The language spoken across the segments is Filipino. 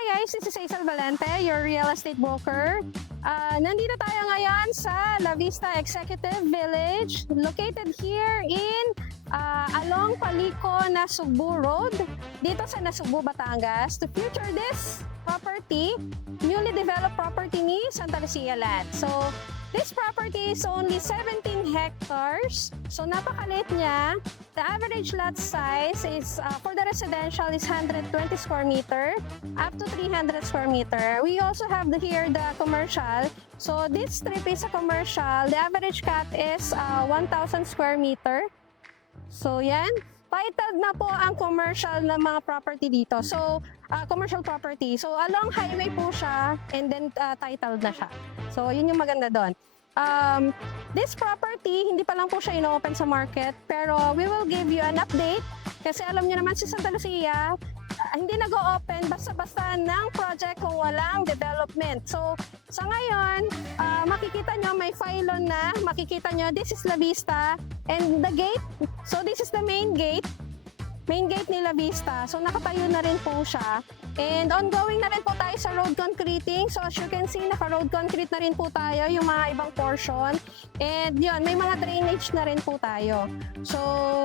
Hi guys, this is Hazel Valente, your real estate broker. Nandito tayo ngayon sa La Vista Executive Village, located here in along Paliko, Nasugbu Road, dito sa Nasugbu, Batangas, to feature this property, newly developed property ni Santa Lucia Land. So, this property is only 17 hectares. So, napakaliit niya. The average lot size is, for the residential is 120 square meter up to 300 square meter. We also have here the commercial. So, this strip is a commercial. The average cut is 1,000 square meter. So, yan. Titled na po ang commercial na mga property dito. So, commercial property. So, along highway po siya and then titled na siya. So, yun yung maganda doon. This property, hindi pa lang po siya ino-open sa market, pero we will give you an update kasi alam niyo naman si Santa Lucia, hindi nag-o-open basta-basta ng project kung walang development. So, sa ngayon, makikita nyo may pylon na, makikita nyo this is La Vista and the gate. So, this is the main gate ni La Vista. So, nakatayo na rin po siya. And ongoing na rin po tayo sa road concreting. So, as you can see, naka-road concrete na rin po tayo, yung mga ibang portion. And yun, may mga drainage na rin po tayo. So,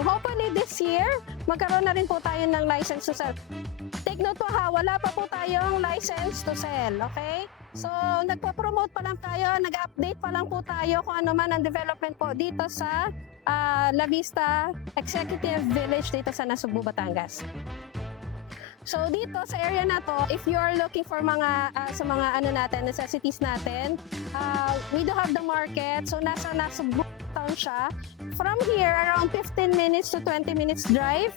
hopefully this year, magkaroon na rin po tayo ng license to sell. Take note po ha, wala pa po tayong license to sell, okay? So, nagpo-promote pa lang tayo, nag-update pa lang po tayo kung ano man ang development po dito sa La Vista Executive Village dito sa Nasugbu, Batangas. So dito sa area na to, if you are looking for mga sa mga ano natin, necessities natin, we do have the market. So nasa Nasugbu town siya. From here, around 15 minutes to 20 minutes drive.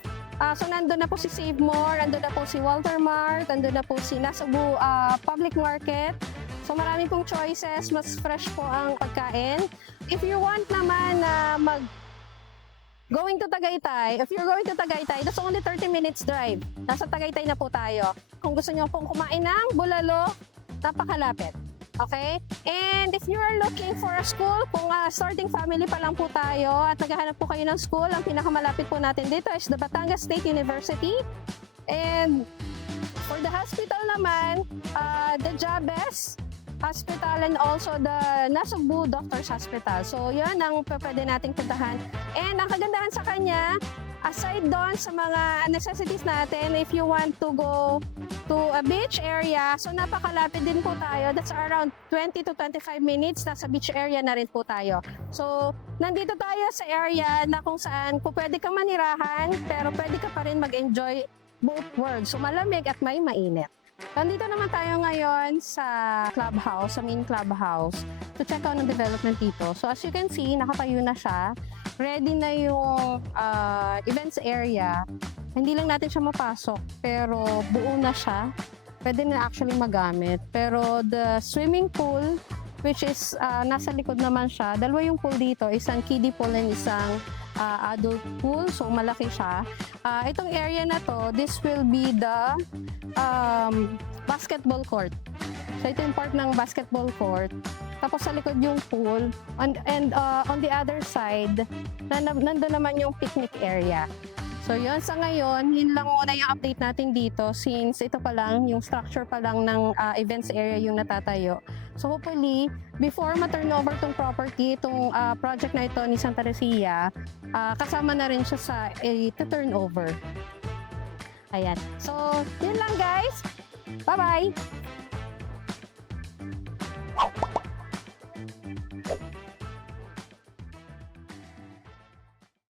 So nandun na po si Save More, nandun na po si Walter Mart, nandun na po si Nasugbu Public Market. So marami pong choices, mas fresh po ang pagkain. If you want naman na going to Tagaytay, if you're going to Tagaytay, that's only 30 minutes drive. Nasa Tagaytay na po tayo. Kung gusto nyo pong kumain ng bulalo, napakalapit. Okay? And if you are looking for a school, kung starting family pa lang po tayo at naghahanap po kayo ng school, ang pinakamalapit po natin dito is the Batangas State University. And for the hospital naman, the Jabez Hospital and also the Nasugbu Doctors Hospital. So, yun ang pwede nating puntahan. And ang kagandahan sa kanya, aside doon sa mga necessities natin, if you want to go to a beach area, so napakalapit din po tayo. That's around 20 to 25 minutes. Nasa beach area na rin po tayo. So, nandito tayo sa area na kung saan pwede kang manirahan, pero pwede ka pa rin mag-enjoy both worlds. So, malamig at may mainit. Nandito naman tayo ngayon sa clubhouse, sa main clubhouse, to check out ng development dito. So as you can see, nakatayo na siya. Ready na yung events area. Hindi lang natin siya mapasok, pero buo na siya. Pwede na actually magamit. Pero the swimming pool, which is nasa likod naman siya, dalawa yung pool dito, isang kiddie pool and isang adult pool, so malaki siya. Itong area na to, this will be the basketball court. So ito yung part ng basketball court. Tapos sa likod yung pool. And on the other side, nandun naman yung picnic area. So yun, sa ngayon, yun lang muna yung update natin dito since ito pa lang, yung structure pa lang ng events area yung natatayo. So hopefully, before ma-turn over tong property, itong project na ito ni Santa Lucia, kasama na rin siya sa to-turn over. Ayan. So, yun lang guys. Bye-bye!